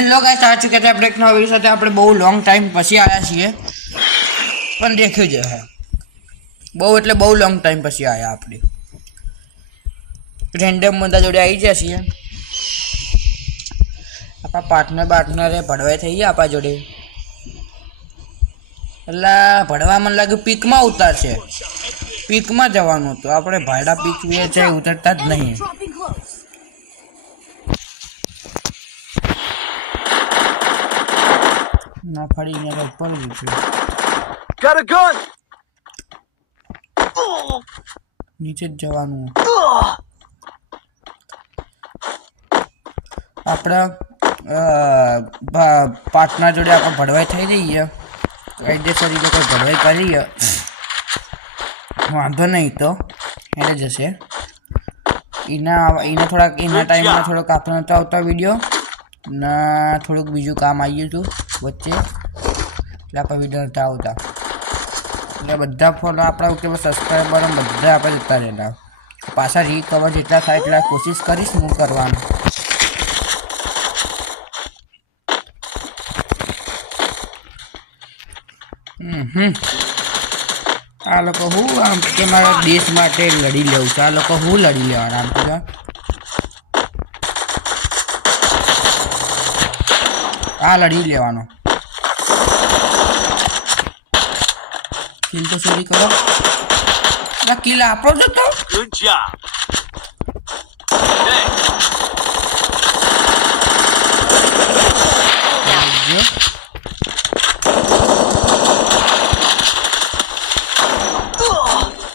Hello guys, આ ચૂક્યા છે આપણે એક નવા વિડિયો સાથે। આપણે બહુ લોંગ ટાઈમ પછી આવ્યા છીએ, પણ દેખ્યું છે બહુ એટલે બહુ લોંગ ટાઈમ પછી આવ્યા આપણે। રેન્ડમ બધા જોડે આવી ગયા છીએ। આપણા પાર્ટનરે ભડવાઈ થઈ ગયા આપણા જોડે। એટલે ભડવા મને લાગ્યું પીકમાં ઉતારશે, પીકમાં જવાનું હતું। આપણે ભાડા પીક છે ઉતરતા જ નહીં। ના ફરીને ઉપર નીચે જ જવાનું। આપણા પાર્ટનર જોડે આપણે ભડવાઈ થઈ જઈએ, કાયદેસર રીતે કોઈ ભડવાઈ કરીએ વાંધો નહીં તો એને જશે। એના થોડાક એના ટાઈમમાં થોડોક આપણો નતો આવતા વિડીયો ના, થોડુંક બીજું કામ આવી ગયું હતું વચ્ચે, એટલે આપણા વિડીયો નતા આવતા। એટલે બધા ફોલો આપણા ઉપર સબસ્ક્રાઈબર બધા આપણે જતા રહેલા। પાછા રીકવર જેટલા થાય એટલા કોશિશ કરીશ હું કરવાનું। આ લોકો હું આમ કે મારા દેશ માટે લડી લેવું છે। આ લોકો હું લડી લેવાના આમ તો આ લડી લેવાનો। કિલ તો ચોરી કરો ના, કિલ આપણો જ હતો।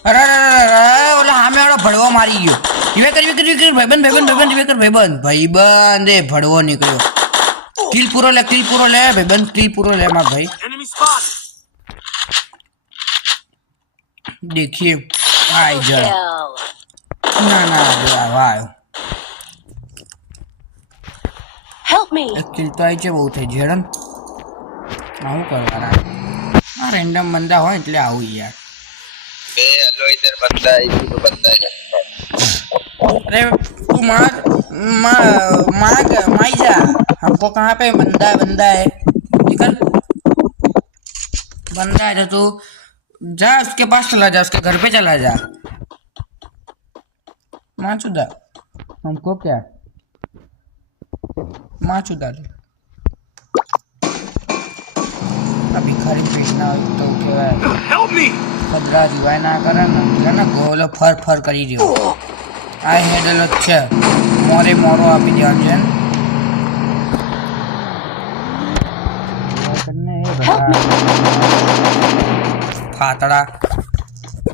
અરે ઓલા સામે વાળો ભડવો મારી ગયો। ભાઈબંધ એ ભડવો નીકળ્યો। કિલ પૂરો લે ભાઈબંધ, કિલ પૂરો લે મારા ભાઈ। देखिए आई जरा ना આવ્યો Help me. એક કિલ તો આવી છે બહુ થઈ જેડન। આવું કરવાના આ રેન્ડમ બંદા હોય એટલે આવું યાર। हेलो इधर बंदा है, इसी को बंदा है। अरे तू माई जा, हमको कहाँ पे बंदा है निकल। बंदा है तो तू जा उसके पास चला जा, उसके घर पे चला जा। माँ चुदा हमको क्या माँ चुदा ले अभी खरी पीटना तो क्या ખદરા રિવાય ના કરે ને ગોલો ફર કરી રહ્યો। આ હેડલ જ છે, મોરો આપી દેવાનું છે। ફાતડા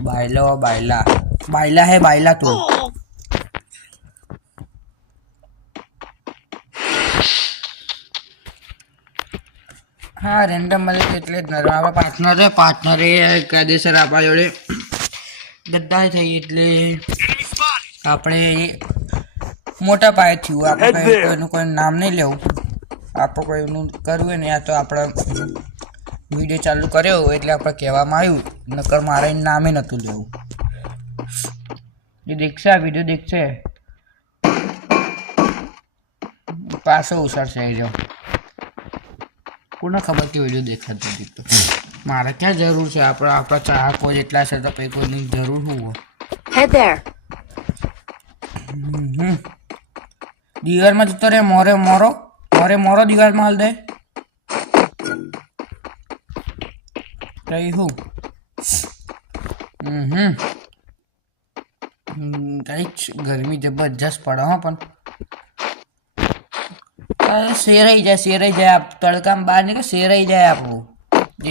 બાયલા હે બાયલા તું। હા રેન્ડમ મળે એટલે જ ન આપણા પાર્ટનરે કાયદેસર આપણા જોડે ગદ્દાર થઈ, એટલે આપણે મોટા પાયે થયું। આપણે કોઈનું કોઈ નામ નહીં લેવું, આપણે કોઈનું કરવું ને આ તો આપણે વિડીયો ચાલુ કર્યો એટલે આપણે કહેવામાં આવ્યું, નકર મારે નામે નહોતું લેવું। એ દેખશે આ વિડીયો દેખશે પાછો ઉછળશે એ જો। કોને ખબર કે વિડીયો દેખાતી હતી તો મારે ક્યાં જરૂર છે। આપણા ચાહકો જેટલા છે તો પછી કોઈની જરૂર શું હોય। Head there. દિવાલમાં જતો રે મોરો દિવાલમાં હાલ દે કઈ હું કઈ ગરમી જબરજસ્ત પડે હો, પણ શેરાઈ જાય તડકામાં બહાર નીકળે શેરાઈ જાય આપણું।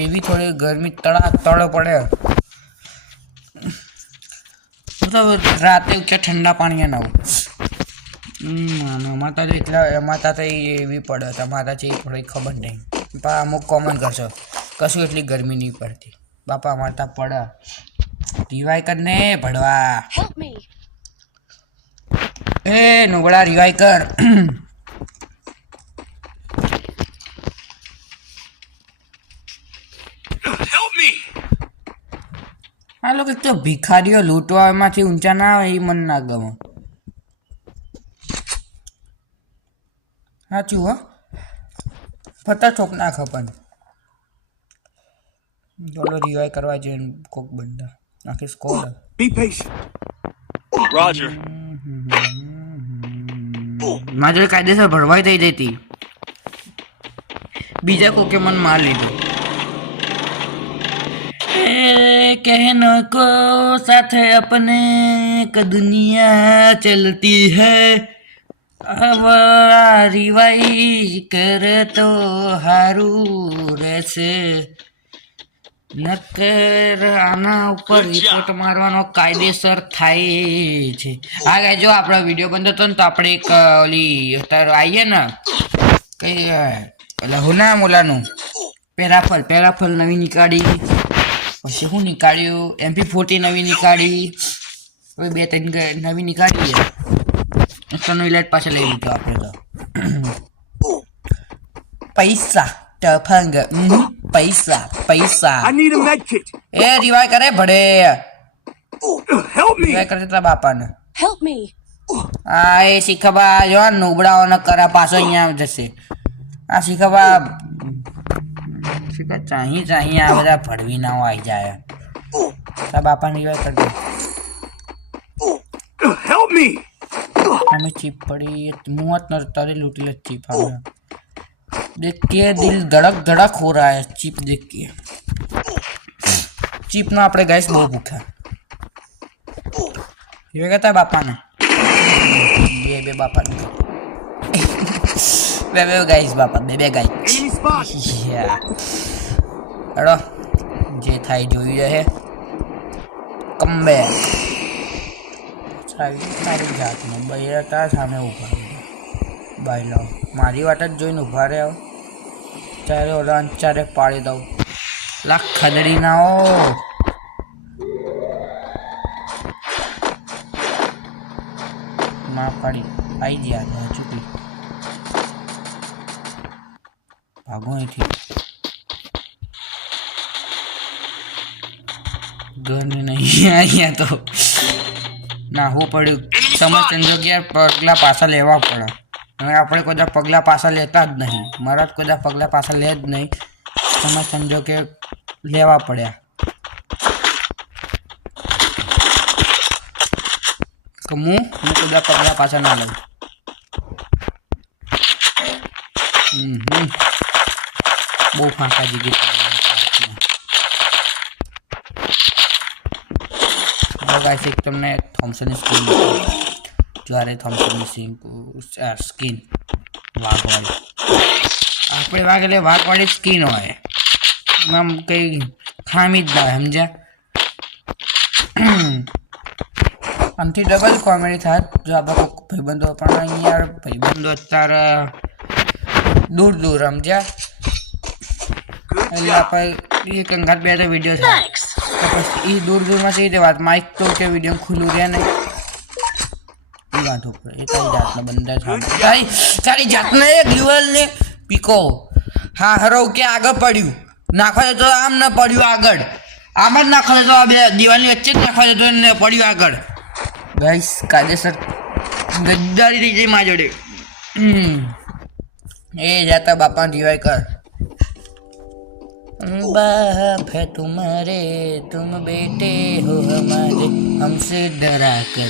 એવી થોડી ગરમી તળ પડે તો રાતે ઉઠે ઠંડા પાણી નાવું। અમાતા તો એવી પડે, તમારા છે થોડી ખબર નહીં, પણ અમુક કોમન કરશો કશું એટલી ગરમી નહીં પડતી બાપા। અમારતા પડે રિવાય કર ને ભડવા। Help me. એ નુગડા રિવાય કર। આ લોકો તો ભિખારીઓ લૂંટવામાંથી ઊંચા ના આવે એ મને ના ગમે। સાચું હો, ફટા ઠોક ના ખપન બોલો રિવાઈ કરવા જઈને કોક બંદા આખી સ્કોડ Be patient. Roger. મારી જોડે કાયદેસર ભરવાઈ થઈ જતી બીજા કોકે મન માર લીધું कहना को साथ अपने का दुनिया चलती है अब रिवाई करे तो हारू રહેશે નકર આના ઉપર રિપોર્ટ મારવાનો કાયદેસર થાય છે હા ગાય જો આપણો વિડીયો બંધ હતો ને તો આપણે એક ઓલી તારો આવીએ ને કઈ એટલે હુના મોલાનું પેરાફલ નવી નીકાળી પછી હું નીકાળ્યું MP40 નવી નીકાળી હવે 2-3 નવી નીકાળી એનો ઇલાજ પાછા લઈ લીધો આપણે તો પૈસા ટફંગ પૈસા I need a med kit. એ રિવાય કરે ભડે Help me. રિવાય કરે તારા બાપાને Help me. આ એ શીખબા જો નુબડાઓ ન કરા પાછો અહીંયા જશે આ શીખબા ચાહી આ બધા ભડવી ના આવી જાય તારા બાપાને રિવાય કરજો Help me. हमें चीप पड़ी मुँह न तारे लूटी ले चीप हमें देख के दिल धड़क धड़क हो रहा है चीप देख के चीप ना अपने गैस बहुत भूखा ये कहता है बापा ने बे बापा ने बे गाइस बापा बे गाइस Enemy spot. अड़ो जे थाई જોઈ રહે કમ બેક તારી જાતને બૈરા તા સામે ઊભા બાઈ લો મારી વાટ જ જોઈને ઊભા રહ્યો ચારે ઓલા ચારે પાડી દઉં લાખ ખદડી ના હો માં પાડી આવી ગયા ચૂકી ભાગો અહીંથી ઘર નહીં અહીંયા તો નાહવું પડ્યું સમજ સમજો કે યાર પગલાં પાછા લેવા પડે હવે આપણે કોઈ પગલાં પાછા લેતા જ નહીં મારા જ કોઈ પગલાં પાછા લે જ નહીં સમજ સમજો કે લેવા પડ્યા કે હું કોઈ પગલાં પાછા ના લઉં બહુ ફાંકા જગ્યા गाइस एक तुमने थॉमसन स्किन ज्वारे थॉमसन स्किन वाघवाड़ी આપણે વાઘ એટલે વાઘવાળી સ્કીન હોય આમ કંઈ ખામી જ ના સમજ્યા આમથી ડબલ કોમેડી થાય જો આપણે કોઈ ભાઈબંધો પણ અહીંયા ભાઈબંધો અત્યારે દૂર સમજ્યા એટલે આપણે એક અંગાત બે વિડીયો થાય Thanks. એ દૂરમાં છે વાત માઇક તો કે વિડીયો ખુલ્લું રહે નહીં એ વાંધો પડે એ તારી જાતના બંદા તારી જાતને દિવાલને પીકો હા હરો કે આગળ પડ્યું નાખવા જતો આમ ન પડ્યું આગળ આમ જ નાખવા જતો આ બે દિવાલની વચ્ચે જ નાખવા જતો ને પડ્યું આગળ ગાઈસ કાયદેસર ગદ્દારી થઈ જાય મારા જોડે એ જાતા બાપાને રિવાય કર बाप है तुम्हारे तुम बेटे हो हमारे हमसे डरा करो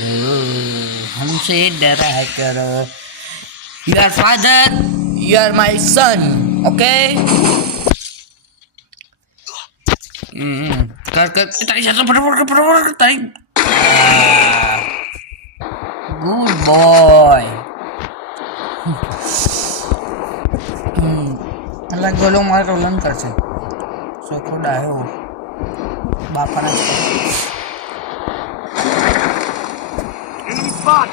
your father you are my son okay कर तारी साथ फटाफट तारी गुड बॉय अलग गोलो मार रोलन करছে છોકરો ડાયો બાપાના Enemy spot.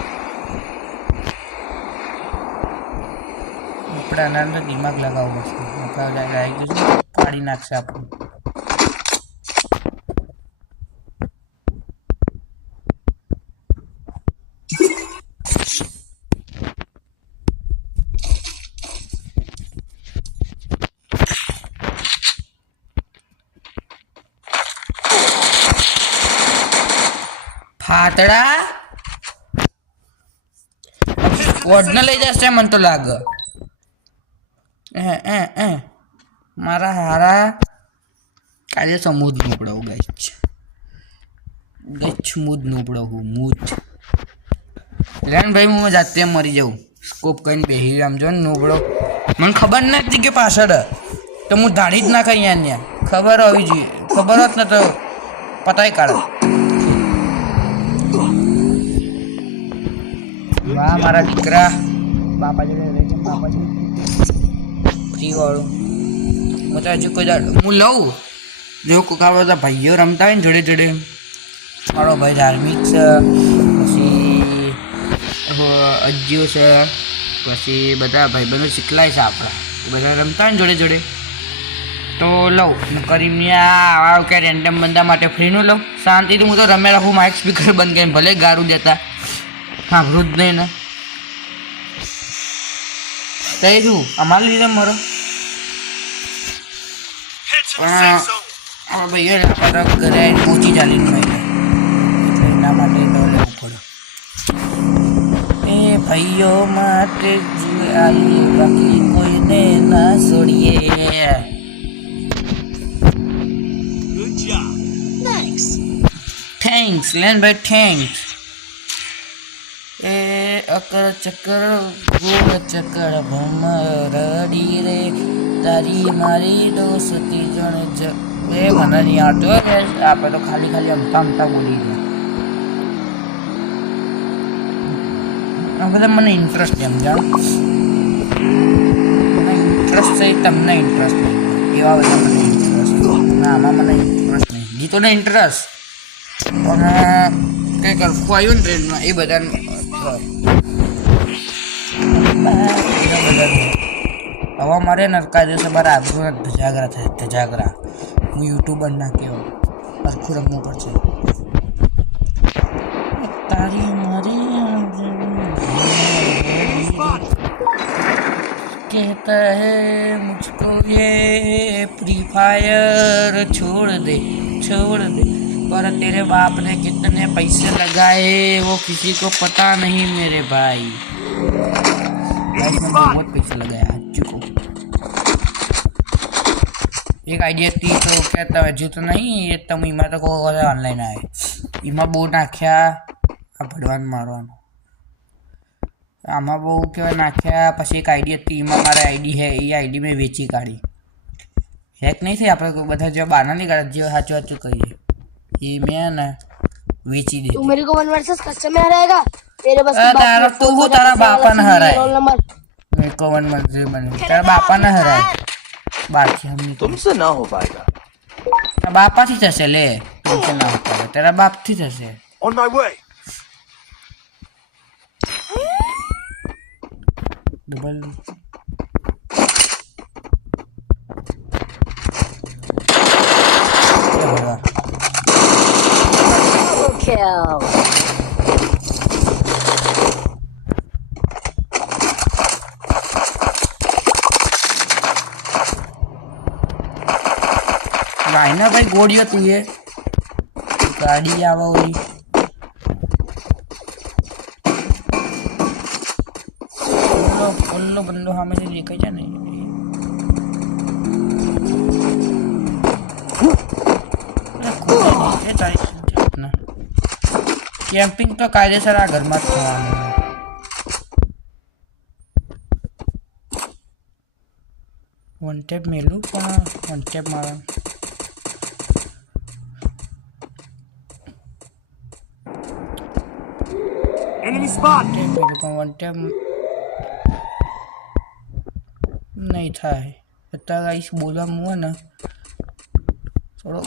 આપણે આના અંદર દિમાગ લગાવવો પડશે આપણે આવી ગયું પાડી નાખશે આપણું ફાતડા સ્કોડને લઈ જશે મને તો લાગે મારા હારા કાલે સમૂધ નોપડાવું ગચ્છ મૂધ નોપડાવું મૂધ ભાઈ હું જાતે મરી જાઉં સ્કોપ કહીને બેસી આમ જો ને નોપડો મને ખબર નથી કે પાછળ તો હું ધાડી જ ના કરી અહીંયા ખબર હોવી જોઈએ ખબર હોત ને તો પતાય કાઢે વાહ મારા દીકરા બાપા જોડે રહે છે બાપા જોડે ફ્રી વાળું હું તો હજુ કોઈ હું લઉં જો કોઈ બધા ભાઈઓ રમતા હોય ને જોડે જોડે મારો ભાઈ ધાર્મિક છે પછી અજ્જુ છે પછી બધા ભાઈબંધો શીખલાય છે આપણા બધા રમતા હોય ને જોડે જોડે તો લઉં કરીને આ કે રેન્ડમ બંદા માટે ફ્રીનું લઉં શાંતિથી હું તો રમે રાખું માઇક સ્પીકર બંધ કરીને ભલે ગારું દેતા સાંભળું જ નહીં ને કઈ શું અમારે લીધે મારો પણ ભાઈઓ આપણે તો ઘરે પહોંચી ચાલીને ભાઈ એના માટે તો લેવું પડે એ ભાઈઓ માટે આવી બાકી કોઈને ના છોડીએ થેન્ક્સ લેન ભાઈ થેન્ક્સ એ અકર ચક્કર ગોળ ચક્કર ભમરડી રે તારી મારી દોસ્તી જણ જ એ મને નહીં આવતો આપણે તો ખાલી ખાલી અમતા બોલી આ બધા મને ઇન્ટરેસ્ટ એમ જાણ મને ઇન્ટરેસ્ટ છે તમને ઇન્ટરેસ્ટ નહીં એવા બધા મને ઇન્ટરેસ્ટ ના આમાં મને ઇન્ટરેસ્ટ નહીં ગીતોને ઇન્ટરેસ્ટ પણ કંઈક અરખું આવ્યું ને ટ્રેનમાં એ બધાને હવે મારે કાયદેસર બાર આબરૂ ધજાગરા થાય ધજાગરા હું યુટ્યુબર ના કહેવાય અરખું રમવું પડશે તારી મારી कहता है मुझको ये फ्री फायर छोड़ दे पर तेरे बाप ने कितने पैसे लगाए वो किसी को पता नहीं मेरे भाई बहुत पैसे लगाया चुको एक आइडिया थी तो कहता हजू तो नहीं ये तुम इमा तो ऑनलाइन आए इमा बो नाख्या आ भगवान मारवानो આમાં બહુ કહેવાય નાખ્યા પછી એક આઈડી હતી એમાં મારે આઈડી હે એ આઈડી મેં વેચી કાઢી હેક નહીં થઈ આપણે કોઈ બધા જેવા બાના નહીં કાઢે જેવા સાચું સાચું કહીએ એ મેં ને વેચી દે तू मेरे को 1 वर्सेस कच्चे में हराएगा तेरे बस તારા તું હું તારા બાપાને હરાય મેં કવન મજે બને તારા બાપાને હરાય બાકી હમ तुमसे ना हो पाएगा તારા બાપાથી થશે લે તુમસે ના હોતા તારા બાપથી થશે on my way double kill લાઈના ભાઈ ગોળીઓ તું એ ગાડી આવે ઓલી ઓલો બંદો સામેથી દેખાય છે ને કેમ્પિંગ તો કાયદેસર આ ઘરમાં જ થવાનું વન ટેપ મેલું પણ વન ટેપ મારવાનું enemy spot મેલું પણ વન ટેપ નહીં થાય અત્યારે ગાઈસ બોલવાનું હોય ને થોડો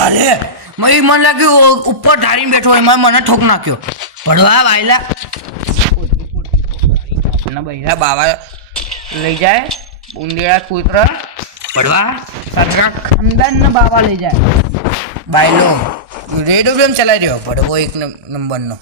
અરે મને લાગ્યું ઉપર ધારીને બેઠો એમાં મને ઠોક નાખ્યો ભડવા વાયલા બૈરા બાવા લઈ જાય ઉંદેડા કૂતરા ભડવા સગા ખાનદાનના બાવા લઈ જાય બાયલો રેડિયો ગેમ ચલાવી રહ્યો ભડવો 1 નંબરનો